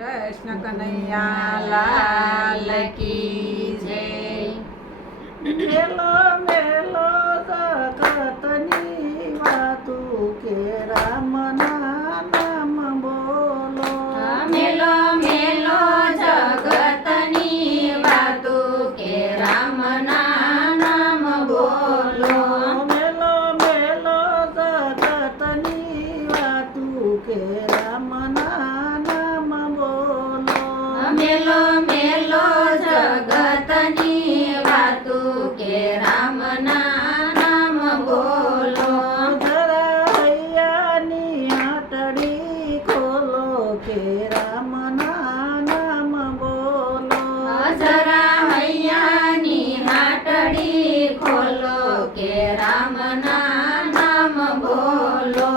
કૃષ્ણ કનૈયા લાલ કી જય। મેલો મેલો જગતની વાતું કે રામના નામ બોલો। મેલો મેલો જગતની વાતું કે રામના નામ બોલો। મેલો મેલો જગતની વાતું કે રામના નામ બોલો। મેલો મેલો જગતની વાતું કે રામના નામ બોલો। જરા હૈયાની આંટડી ખોલો કે રામના નામ બોલો। જરા હૈયાની હાટડી ખોલો કે રામના નામ બોલો।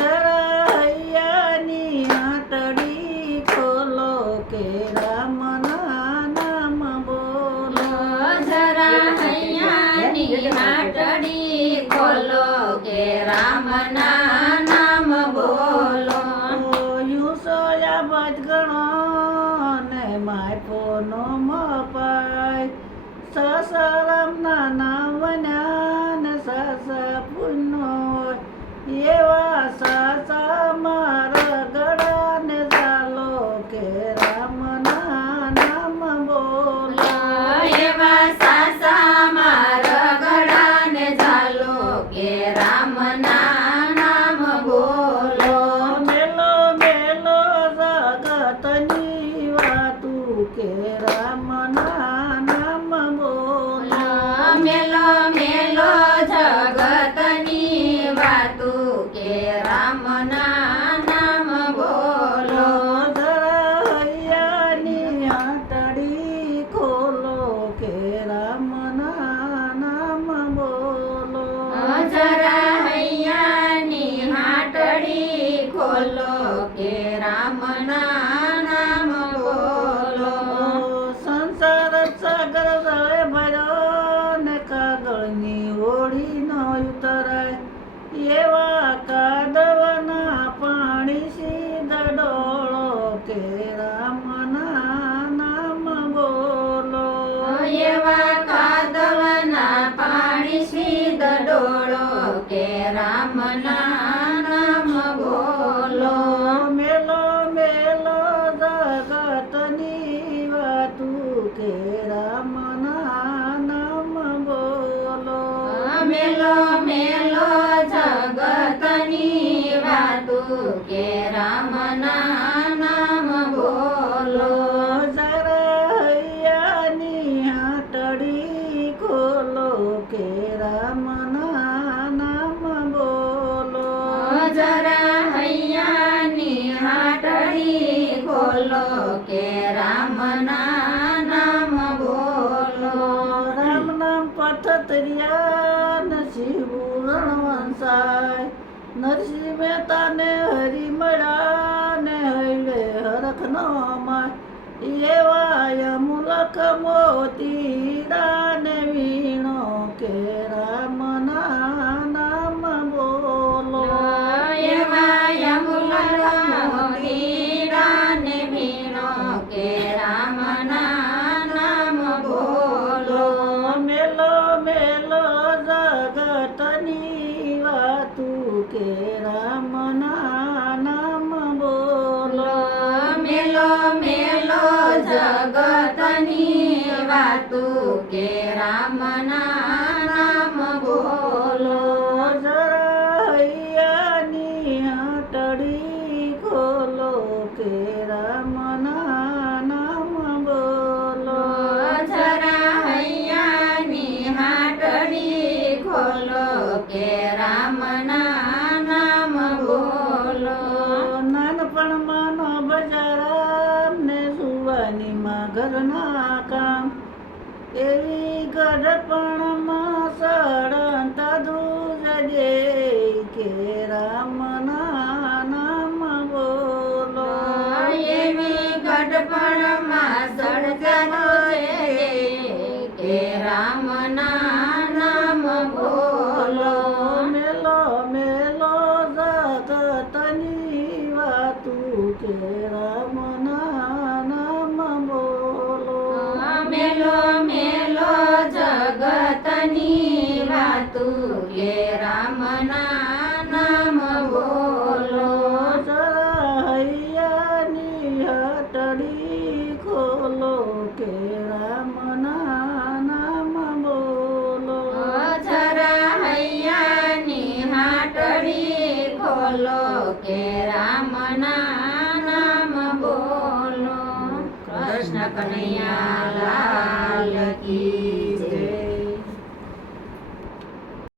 જરા હૈયાની આંટડી ખોલો કે રામના નામ બોલો। જરા હૈયાની હાટડી ખોલો કે રામના નામ બોલો। યુ સોયા બજ ગણો ને માયપો નો મપાય સસરમના નામ વન્યા ને સસા પુનો એવા સાસા મારા ગળા ને ચાલો કે રામના નામ બોલો। એવા સાસા મારા ગળાને ઝાલો કે રામના નામ બોલો। મેલો મેલો જગતની વાતું કે રામના નામ બોલો। મેલો મેલો જગતની વાતું કે રામના નામ બોલો। જરા હૈયાની આંટડી ખોલો કે રામના નામ બોલો। જરા હૈયાની હાટડી ખોલો કે રામના નામ બોલો। સંસાર સાગર તળે ભર્યો ને કાગળની હોડી ન ઉતરાય એવા કાદવના પાણી સીધા ડોળો કે રામના નામ બોલો। એવા કાદવના પાણી સીધ ડોળો કે રામના નામ બોલો। મેલો મેલો જગતની વાતું કે રામના નામ બોલો। મેલો મેલો જગતની વાતું કે રામના નામ બોલો। જરા હૈયાની આંટડી ખોલો કે રામના નામ બોલો। જરા હૈયાની હાટડી ખોલો કે રામના નામ બોલો। રામ નામ પથતરિયા નરસિંહ રણવંશાય નરસિંહ મહેતા ને હરી મળ્યા ને હૈલે હરખ નો માય એવા યમુલક મોતીડા ને વીણો કે રામના નામ બોલો। એવા યમુલા મોતીડાને ભીણો કે રામના નામ બોલો। મેલો મેલો જગતની વાતું કે રામના નામ બોલો। મેલો મેલો જગતની વાતું કે રામના નામ બોલો। જરા હૈયાની આંટડી ખોલો કે રામના નામ બોલો। જરા હૈયાની હાટડી ખોલો કે રામના નામ બોલો। નાનપણમાં નો બજારામ ને સુવાનીમાં ઘરના કામ એવી ગઢપણમાં સળંતા દૂજ દે કે રામના નામ બોલો। એવી ગઢપણમાં સળગતો છે કે રામના નામ બોલો। મેલો મેલો જગતની વાતું કે રામના રામના નામ બોલો સરાહૈયાની હટડી ખોલો કે રામના નામ બોલો હૈયાની હાટડી ખોલો કે રામના નામ બોલો કૃષ્ણ કનૈયા